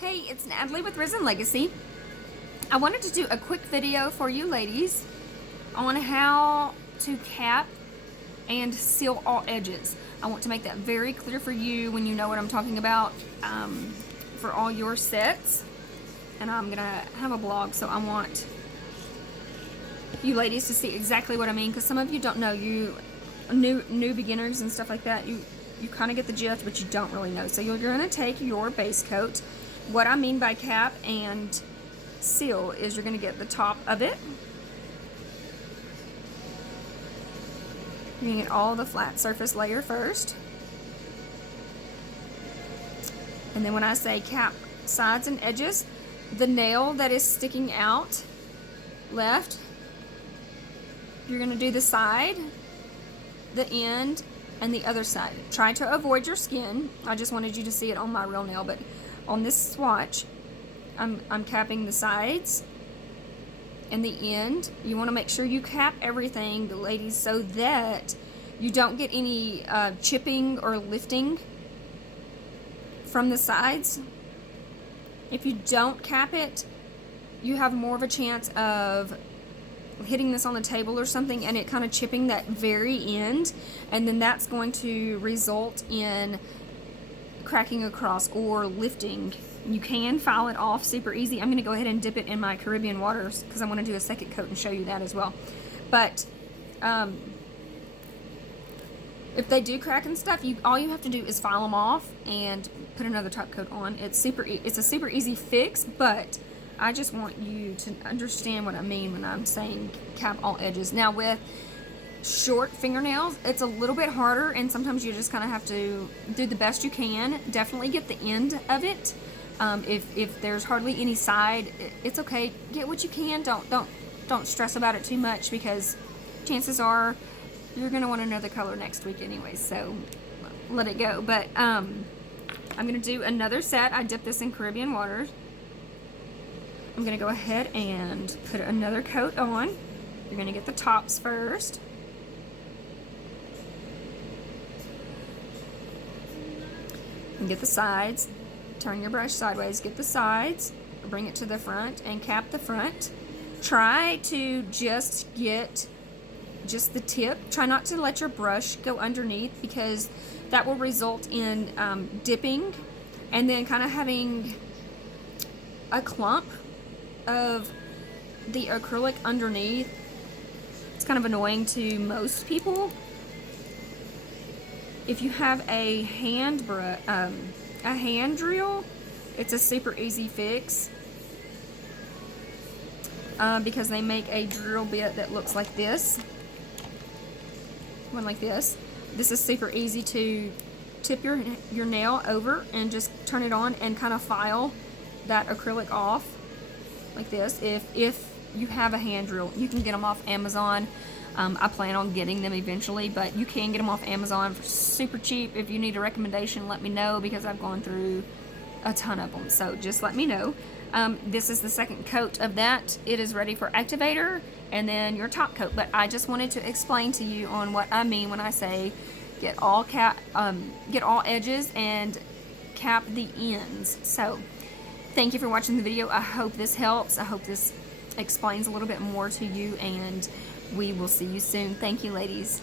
Hey, it's Natalie with Risen Legacy. I wanted to do a quick video for you ladies on how to cap and seal all edges. I want to make that very clear for you when you know what I'm talking about for all your sets. And I'm gonna have a blog, so I want you ladies to see exactly what I mean, because some of you don't know, you new beginners and stuff like that, you kind of get the gist, but you don't really know. So you're gonna take your base coat. What I mean by cap and seal is you're gonna get the top of it. You're gonna get all the flat surface layer first. And then when I say cap sides and edges, the nail that is sticking out left, you're gonna do the side, the end, and the other side. Try to avoid your skin. I just wanted you to see it on my real nail, but on this swatch, I'm capping the sides and the end. You want to make sure you cap everything, ladies, so that you don't get any chipping or lifting from the sides. If you don't cap it, you have more of a chance of hitting this on the table or something and it kind of chipping that very end, and then that's going to result in cracking across or lifting. You can file it off super easy. I'm going to go ahead and dip it in my Caribbean waters because I want to do a second coat and show you that as well. But if they do crack and stuff, all you have to do is file them off and put another top coat on. It's a super easy fix, but I just want you to understand what I mean when I'm saying cap all edges. Now with short fingernails, it's a little bit harder, and sometimes you just kind of have to do the best you can. Definitely get the end of it. If there's hardly any side, it's okay. Get what you can. Don't stress about it too much, because chances are you're gonna want another color next week anyway. So let it go. But I'm gonna do another set. I dipped this in Caribbean waters. I'm gonna go ahead and put another coat on. You're gonna get the tops first. And get the sides. Turn your brush sideways, get the sides, bring it to the front, and cap the front. Try to just get just the tip. Try not to let your brush go underneath, because that will result in dipping and then kind of having a clump of the acrylic underneath. It's kind of annoying to most people. If you have a hand drill, it's a super easy fix because they make a drill bit that looks like this. One like this. This is super easy to tip your nail over and just turn it on and kind of file that acrylic off like this. If you have a hand drill, you can get them off Amazon. I plan on getting them eventually, but you can get them off Amazon for super cheap. If you need a recommendation, let me know, because I've gone through a ton of them. So just let me know. This is the second coat of that. It is ready for activator and then your top coat. But I just wanted to explain to you on what I mean when I say get all edges and cap the ends. So thank you for watching the video. I hope this helps. I hope this explains a little bit more to you, and we will see you soon. Thank you, ladies.